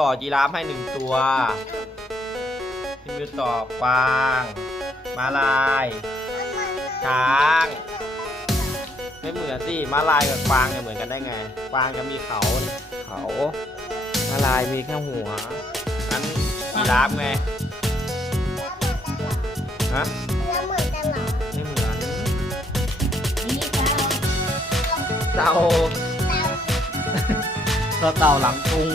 ต่อยีราฟให้หนึ่งตัวพี่มิวต่อกวางม้าลายช้างไม่เหมือนสิม้าลายกับกวางเนี่ยเหมือนกันได้ไงกวางจะมีเขาเขาม้าลายมีแค่หัวนั้นยีราฟไงฮะไม่เหมือนเต่าตัวเต่าหลังตุง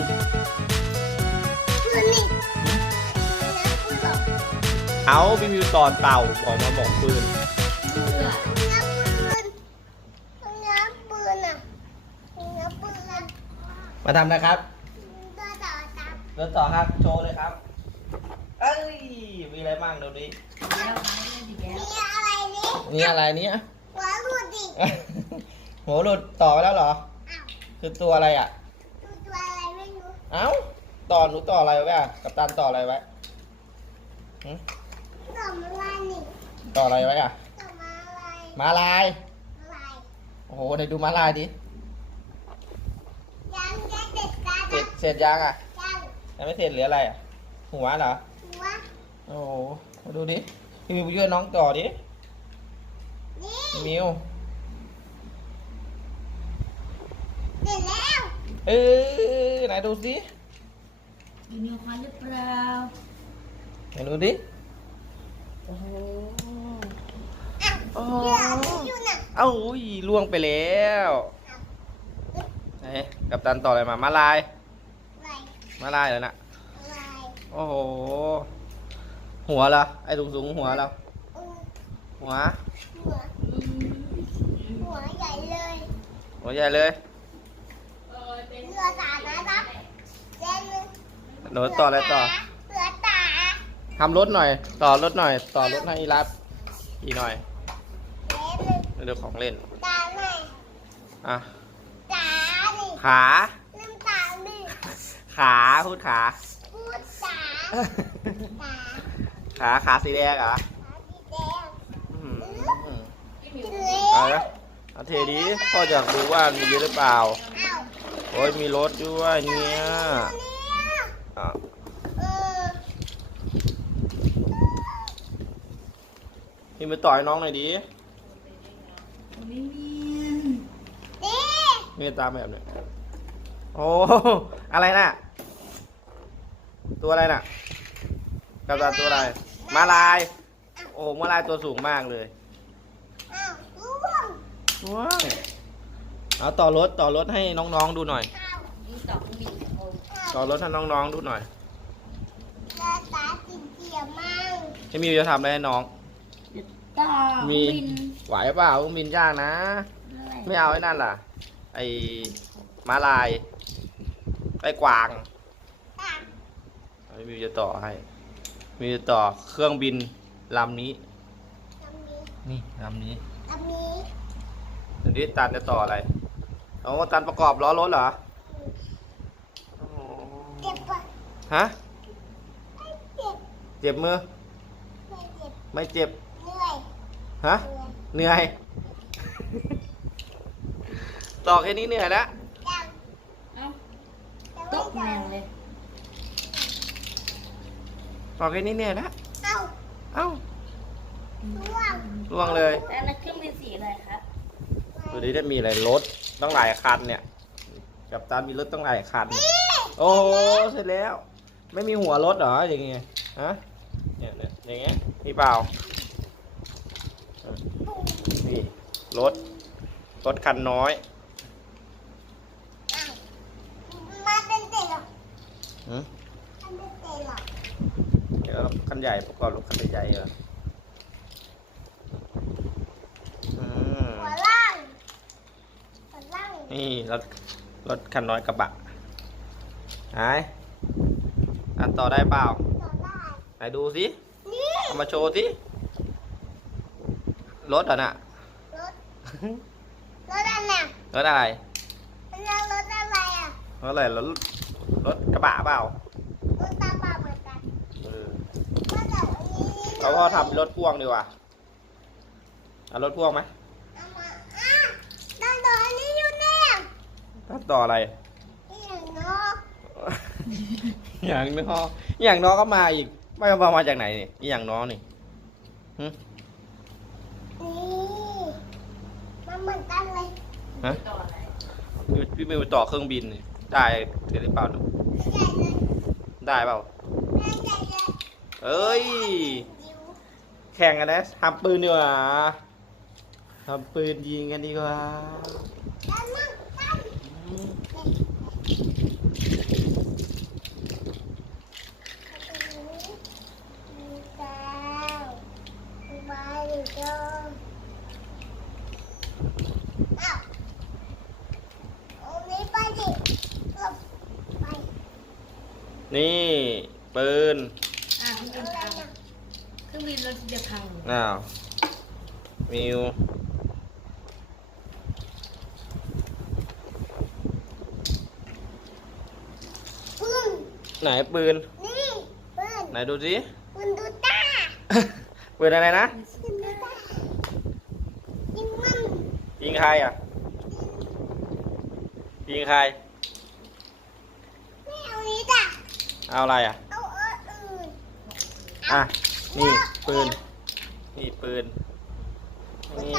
เอาพี่มิวต่อเต่าออกมาบอกปืนมาทำนะครับเดินต่อครับ โชว์เลยครับ เอ้ย มีอะไรบ้างเดี๋ยวนี้นี่อะไรเนี่ยโหหลุดต่อไปแล้วเหรอ คือตัวอะไรอะเอ้า ต่อหนูต่ออะไรไว้อะ กับตันต่ออะไรไว้หึ ต่ออะไรไว้อะมาลายโอ้โหไหนดูมาลายดิเสร็จเสร็จยังอะยังไม่เสร็จเหลืออะไรอะ หัวเหรอโอ้โหมาดูดิพี่มิวไปช่วยน้องต่อดิพี่มิวเออไหนดูสิมีควันหรือเปล่า ไหนดูดิ โอ้โหโอ้โหเอ้าอุ้ยล่วงไปแล้วไหนกับตันต่ออะไรมา มาลาย มาลายแล้วน่ะโอ้โห หัวเหรอไอ้สูงสูงๆหัวเราหัว หัวใหญ่เลย หัวใหญ่เลยเออเป็นเรือตานะครับเล่นหนูต่ออะไรต่อเรือตา ทำรถหน่อย ต่อรถหน่อย ต่อรถให้อีรับอีกหน่อยเล่นเดี๋ยวของเล่น ตาหน่อยอะตาดิขา น้ำตาดิขาพูดขา พูดตาตาขาขาสีแดงเหรอตาสีแดงอืมพี่หมิวเล็เอากละเอาเทดีพ่ออยากดูว่ามีเยอะหรือเปล่าเอ้าโอ้ยมีรถด้วยเนี่ย เนี่ย อะ เออ พี่ไปต่อยน้องหน่อยดิไม่มีดิมีตามแบบเนี้ยโอ้อะไรน่ะ ตัวอะไรน่ะกับตาตัวอะไรมาลาย โอ้มาลายตัวสูงมากเลยเอ้าร่วงว้าวเอาต่อรถต่อรถให้น้องๆดูหน่อยเอ้ามีสองมีโอ้ต่อรถให้น้องๆดูหน่อยเรือตาสีเขียวมั่งพี่มิวจะทำอะไรให้น้อง ตามีบินไหวเปล่าต้องบินยากนะอะไรไม่เอาไอ้นั่นล่ะ ไอ้ม้าลาย ไอ้กวางตาพี่มิวจะต่อให้ มิวจะต่อเครื่องบินลำนี้ตำนี้นี่ลำนี้ตำนี้เดี๋ยวนี้ตันจะต่ออะไรโอ้ตันประกอบล้อรถเหรอโอ้เจ็บปะฮะไม่เจ็บเจ็บมือไม่เจ็บไม่เจ็บเหนื่อย ฮะเหนื่อยเหนื่อย ต่อแค่นี้เหนื่อยแล้วจังเอ้าแต่ตไม่กแมจังงเลยต่อแค่นี้เหนื่อยแล้วเอ้าเอ้าร่วงล่วงเลยแล้วนั่นเครื่องบินสีอะไรครับดูดิจะมีอะไรรถต้องหลายคันเนี่ย กับตันมีรถต้องหลายคัน โอ้โหเสร็จแล้ว ไม่มีหัวรถเหรออย่างเงี้ยฮะเนี่ยเนี่ยอย่างเงี้ยมีเปล่าเออนี่ รถ รถคันน้อยอ้าวมาเป็นเตะหรอหืมมันเป็นเตะหรอเดี๋ยวรถคันใหญ่ประกอบรถคันใหญ่ๆเหรออืมหัวล่างหัวล่างนี่รถ รถคันน้อยกระบะไหนอันต่อได้เปล่าต่อได้ ไหนดูสิ นี่ เอามาโชว์สิ รถเหรอน่ะ รถรถอะไรน่ะรถอะไรมันเรียกรถอะไรอะรถอะไรรถรถกระบะเปล่ารถตาบาเหมือนกันเออก็แต่อันนี้นี่เราก็ทำรถพ่วงดีกว่าเอารถพ่วงไหมเอามาอะตั้งแต่อันนี้อยู่เนี่ยตัดต่ออะไร นี่อย่างเนาะอย่างน้องอย่างน้องก็มาอีกไม่มามาจากไหนนี่อย่างน้องนี่หึ นี่มัน เหมือนกันเลยฮะต่ออะไรพี่พี่มิวต่อเครื่องบินนี่ได้หรือเปล่าหนูใหญ่เลยได้เปล่า แม่ใหญ่เลยเอ้ย จิ๋วแข่งกันนะทำปืนดีกว่าทำปืนยิงกันดีกว่าแล้วนั่งตั้งอืมมีดาวมีใบอยู่ตรงอ้าวเอานี้ไปดิหลบไป นี่ปืนอะเครื่องบินอะไรพังนะเครื่องบินเราจะพังอ้าวมิวปืนไหนปืน นี่ปืน ไหนดูสิปืนดูตา ปืนอะไรนะ ปืนดูตายิงมัน ยิง ใครอะยิงใคร ไม่เอานี้จ้ะเอาอะไรอะ เอาเอออื่นอะ นี่ปืน นี่ปืน นี่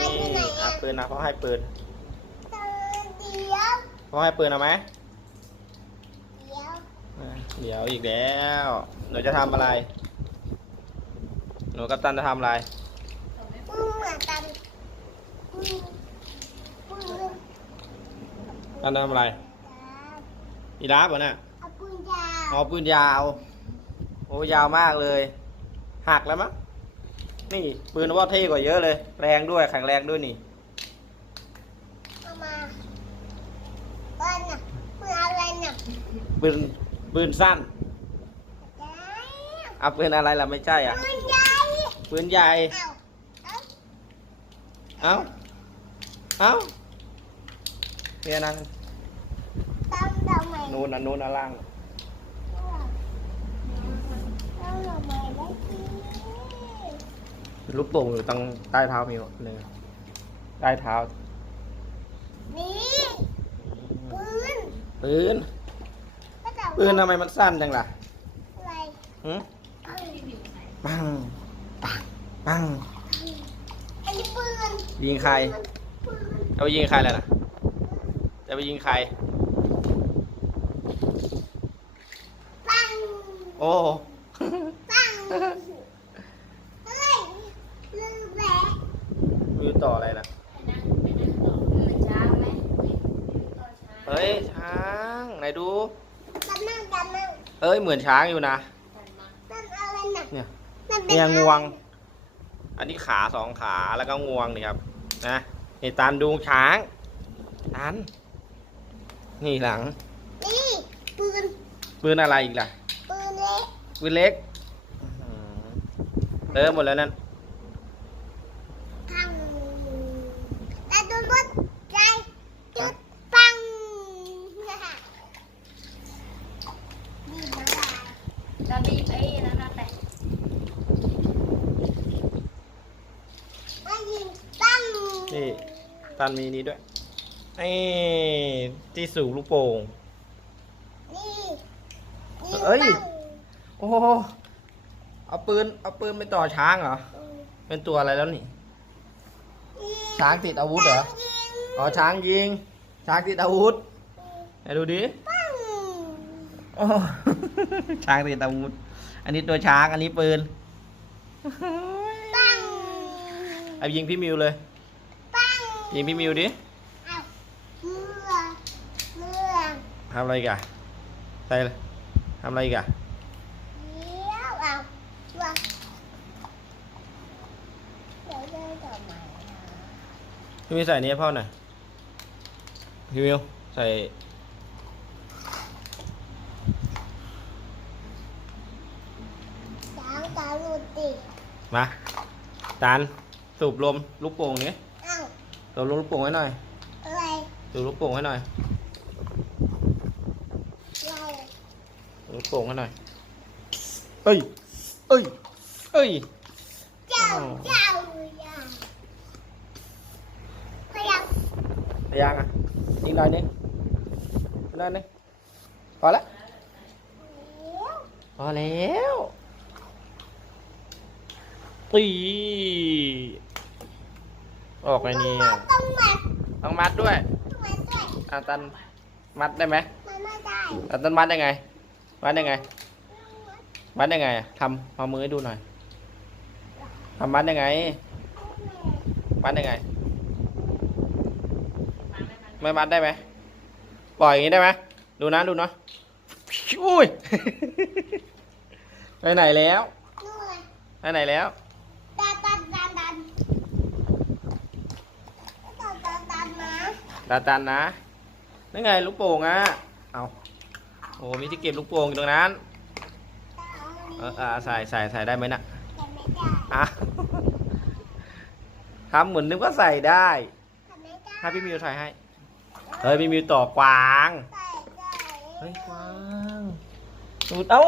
อะปืนนะเขาให้ปืนเออเดี๋ยวเขาให้ปืนเอาไหมเดี๋ยวอะเดี๋ยวอีกแล้ว หนูจะทำอะไร หนูกัปตันจะทำอะไร ปืนเหมือนกันปืนปืน กัปตันทำอะไรอีราฟเหรอน่ะเอาปืนยาวอ๋อปืนยาว โอ้ยาวมากเลยหักแล้วมั้งนี่ปืนว่าเท่กว่าเยอะเลย แรงด้วยแข็งแรงด้วยนี่เอามาปืนน่ะปืนอะไรน่ะปืนปืนสั้นได้เอาปืนอะไรล่ะไม่ใช่อะปืนใหญ่ปืนใหญ่ เอาเอา เอ้าเอ้าเนี่ยนะตั้งดอกไม้นู้นนะนู้นนะล่างตั้งดอกไม้ได้ทีลูกโป่งอยู่ตรงใต้เท้ามิวหนึ่งใต้เท้านี่ปืนปืนก็จะปืนทำไมมันสั้นจังล่ะอะไรหืมเอาปังปังปังอันนี้ปืนยิงใครปืนจะไปยิงใครแล้วนะจะ ไปยิงใคร ปังโอ้ ปังเฮ้ยลืมแหละมิวต่ออะไรนะไปนั่งไปนั่งต่อเหมือนช้างไหมต่อช้างเฮ้ย ช้างไหนดูดำนั่งดำนั่งเอ้ย เหมือนช้างอยู่นะกันมานั่นอะไรน่ะเนี่ยนั่นเป็นเนี่ยอะไรงวง อันนี้ขาสองขาแล้วก็งวงนี่ครับ นะนี่ตานดูช้างตัน นี่หลัง นี่ปืน ปืนอะไรอีกล่ะ ปืนเล็ก ปืนเล็กอื้อหือเติมหมดแล้วนั่นปังแต่โดนบดใจจุดปังดีนะล่ะตอนนี้ไอ้นั่นน่ะแต่มายิงปังนี่ตันมีนี้ด้วย นี่ที่สูบลูกโป่ง นี่ยิงเอ้ยปังโอ้โหเอาปืนเอาปืนไปต่อช้างเหรอ อืมเป็นตัวอะไรแล้วนี่ยิงช้างติดอาวุธเหรอปังยิงอ๋อช้างยิง ช้างติดอาวุธไหนดูดิปังโอ้ ช้างติดอาวุธ อันนี้ตัวช้าง อันนี้ปืนปังเอายิงพี่มิวเลย ปังยิงพี่มิวดิ เอาเมื่อเมื่อ ทำอะไรอีกอะใส่เลยทำอะไรอีกอะเดี๋ยวเอาว่าเดี๋ยวเดินต่อมาพี่มิวใส่นี้ให้พ่อหน่อยพี่มิวใส่ช้างตาหลุดดิมาจานสูบลมลูกโป่งนี้เอ้าสูบลมลูกโป่งให้หน่อยอะไรสูบลูกโป่งให้หน่อย อะไร สูบ ลูกโป่งให้หน่อย เอ้ย เอ้ย เอ้ยเจ้าเจ้าอย่าพยักยังอะอีกหน่อยนึงอีกหน่อยนึงพอละพอแล้วตีออกไงเนี่ต้องมัดต้องมัดด้วยต้องมัดด้วยอาตันมัดได้ไหมมันไม่ได้อาตันมัดได้ไง มัดได้ไงมัดได้ไงทำเอามือให้ดูหน่อยทำมัดได้ไงมัดได้ไง ไม่มัดได้ไหมปล่อยอย่างนี้ได้ไหมดูนะดูนะอุ้ย ไปไหนแล้วไปไหนแล้วดันดันดันดันดันดันดันนะตาตันนะนั่นไงลูกโป่งอะ เอา โอ้มีที่เก็บลูกโป่งอยู่ตรงนั้น เอออ่าใส่ใส่ใส่ได้ไหมน่ะทำไม่ได้อะทำเหมือนนึกว่าใส่ได้ทำไม่ได้ให้พี่มิวถ่ายให้ เฮ้ยพี่มิวต่อกวางใส่ใส่เฮ้ยกวางหลุดเอ้า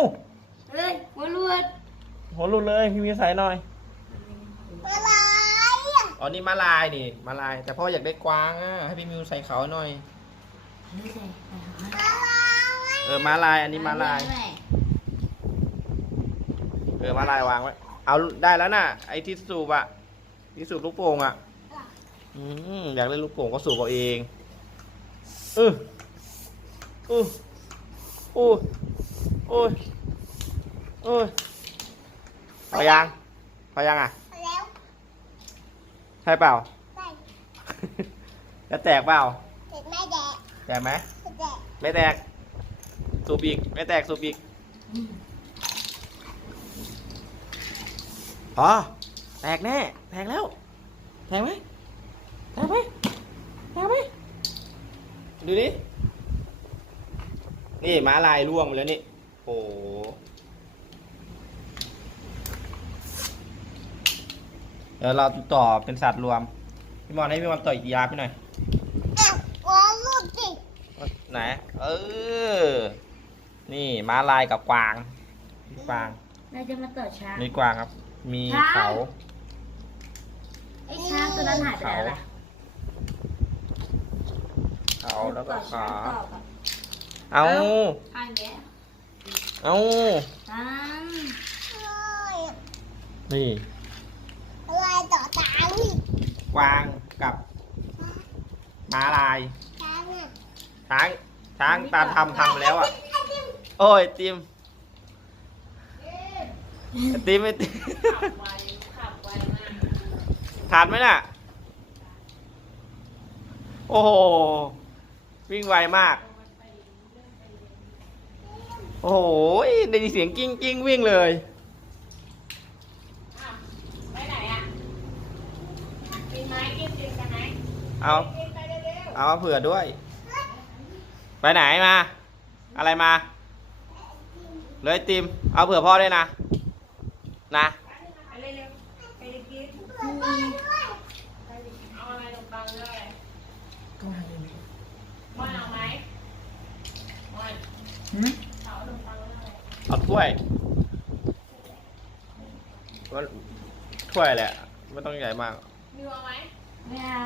เฮ้ยหัวรวดหัวหลุดเลยพี่มิวใส่หน่อยอะไรอะอ๋อนี่มาลายนี่มาลาย แต่พ่ออยากได้กวางอะให้พี่มิวใส่เขาหน่อยไม่ใส่อะไร เออมาลายอันนี้มาลาย เออมาลายวางไว้ เอาได้แล้วน่ะ ไอ้ที่สูบอะที่สูบลูกโป่งอะอืมอยากเล่นลูกโป่งก็สูบเอาเองเออเออโอ้ยโอ้ยโอ้ยพอยังพอยังอะแล้วใช่เปล่าใส่จะแตกเปล่า เด็กไม่แดกแตกไหมแดกไม่แตก สูบอีกไม่แตกสูบอีกอ๋อแตกแน่แตกแล้ว แตกไหมแตกไหมแตกไหมดูดินี่ม้าลายร่วงไปแล้วนี่โอ้โหเดี๋ยวเราต่อเป็นสัตว์รวม พี่มอนให้พี่มอนต่อยยาพี่หน่อยอะวอลลูกจิไหน เออ นี่ม้าลายกับกวางกวางนายจะมาต่อช้าง มีกวางครับ มีช้าง เขา ไอ้ช้างตัวนั้นหายไปแล้วล่ะเขาแล้วก็ต่อช้าขางต่อกับเอาไอ้เนี้ยเอาช้างนี่อะไรต่อตางนี่กวางกับม้าลายช้างอะช้างช้างตาทำทำแล้วอะ โอ้ยติมติมไม่ติมทันไหมน่ะ โอ้โห วิ่งไวมาก โอ้โห ได้ยินเสียงกิ้งกิ้งวิ่งเลยไปไหนอะกินไหมกินกินกันไหมเอากินไปเร็วเอามาเผื่อด้วย ไปไหนมา อะไรมา เลยติม เอาเผื่อพ่อด้วยนะ นะๆไปเร็วๆไปกินเอาอะไรลงไปเลยมอนเอาไหมมอนเอาลงไปเลยเอาถ้วยมันถ้วยแหละ ไม่ต้องใหญ่มาก มีเอาไหมไม่เอา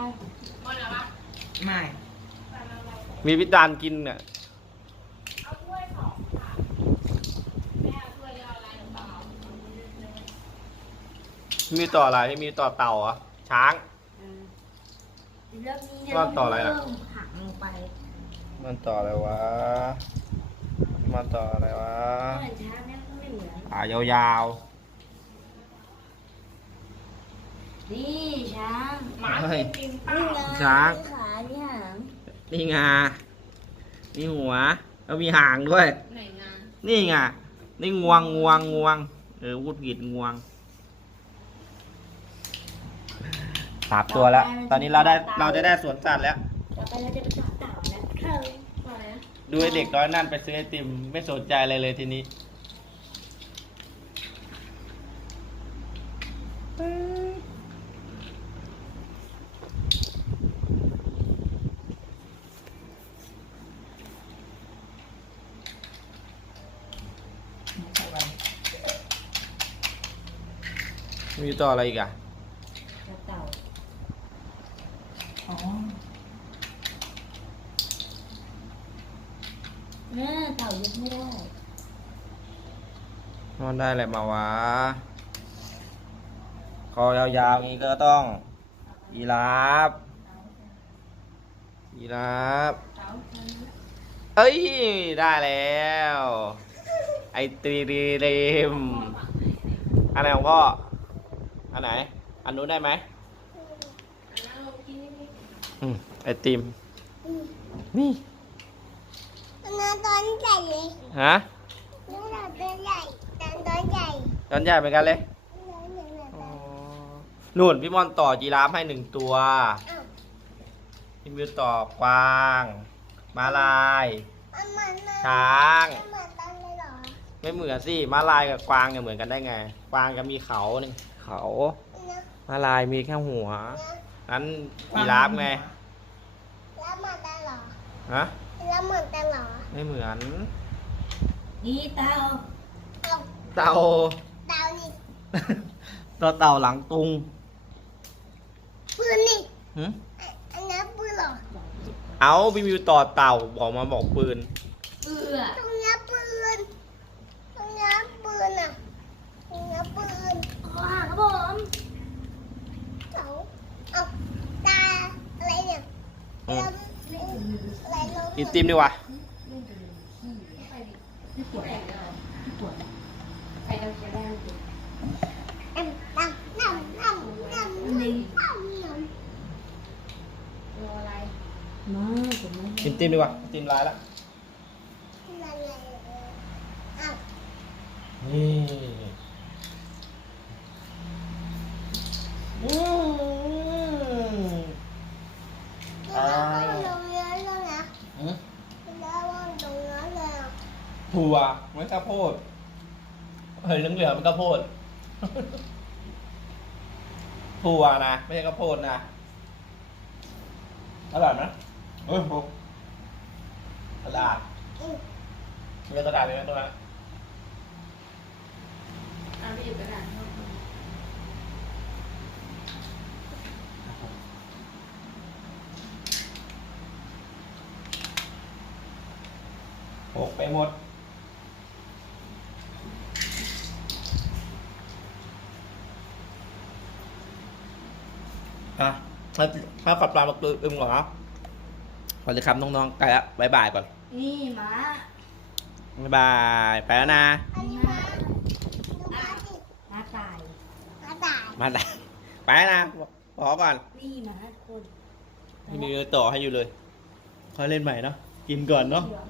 มอนเอาปะไม่ มีพิจานกินเนี่ย เอาถ้วยสองค่ะแม่เอาถ้วยเอาอะไรลงไปเอา มีต่ออะไร มีต่อเต่าเหรอะช้างเริ่มนี้ว่าต่ออะไรล่ะ เมหักลงไปมันต่ออะไรวะ มันต่ออะไรวะเหมือนช้างเนี่ยไม่เหมือนขายาวนี่ช้างๆเฮ้ย นี่ไช้างขานี่หางนี่ไงมีหัว แล้วมีหางด้วย ไหนงานนี่ไงนี่งวงงวงงวง เออพูดผิดงวง สามตัวแล้ว ตอนนี้เราได้เราจะได้สวนสัตว์แล้ว ต่อไปเราจะไปจับเต่านะเธออะไรนะดูไอ้เด็กน้อยนั่นไปซื้อไอติมไม่สนใจอะไรเลยทีนี้มีต่ออะไรอีกอะ จับเต่า อ๋อ เออเต่ายึดไม่ได้ นอน ได้แหละมาวะ คอยาวๆอย่างนี้ก็ต้องยีราฟยีราฟเอ้ย ได้แล้ว ไอตรีรีเรมอันไหนของพ่อ อันไหน อันนู้นได้ไหมนั่งลงกินนิดอืมไอติม นี่อันนั้นตอนใหญ่เลยฮะนี่เราตัวใหญ่ตอนตัว ใหญ่ตอนใหญ่เหมือนกันเลยน้อยหนึ่งแบบอ๋อนู่นพี่มอนต่อจีราฟให้หนึ่งตัวอ้าวพี่มิวต่อกวาง มาลายมันเหมือนมันช้างมันเหมือนตอนเลยเหรอไม่เหมือนสิมาลายกับกวางเนี่ยเหมือนกันได้ไง กวางก็มีเขาหนึ่งเขานะมาลายมีแค่หัวนะนั้นจีราฟไงแล้วเหมือนตอนเหรอฮะแล้วเหมือนตอนเหรอ ไม่เหมือนๆนี่เตาเอาเต่าดาวนี่ ตัวเต่าหลังตุงปืนนี่หึอันอันนั้นปืนเหรอเอาพี่มิวต่อเต่าบอกมาบอกปืนเอือตรงนี้ปืนตรงนี้ปืนอะตรงนี้ปืนขอหาครับผมเขาเอาตาอะไรเนี่ยอืมแล้วอะไรลงกินติมดีกว่า ติมดีกว่าติมลายละอะไรอ้าวนี่อืมแล้วมันตรงนี้แล้วนะอืมแล้วมันตรงนี้แล้วถั่วไม่ข้าวโพดเฮ้ยเหลืองๆมันข้าวโพดถั่วนะ ไม่ใช่ข้าวโพดนะ อร่อยไหมเออปุ๊บ กระดาษมีกระดาษไหมตรงนั้นเอาไปหยิบกระดาษเข้ามาหกไปหมด อะถ้าถ้ากับปลาบักตืออึมก่อนครับสวัสดีครับน้องๆไกลละบายบายก่อน นี่หมาบายบายไปแล้วนะอันนี้มาดูมาสิหมาตายมาตาย มาได้ไปแล้วนะพอก่อนนี่หมาคน ไม่มีต่อให้อยู่เลยค่อยเล่นใหม่เนาะกินก่อนเนาะเหลือง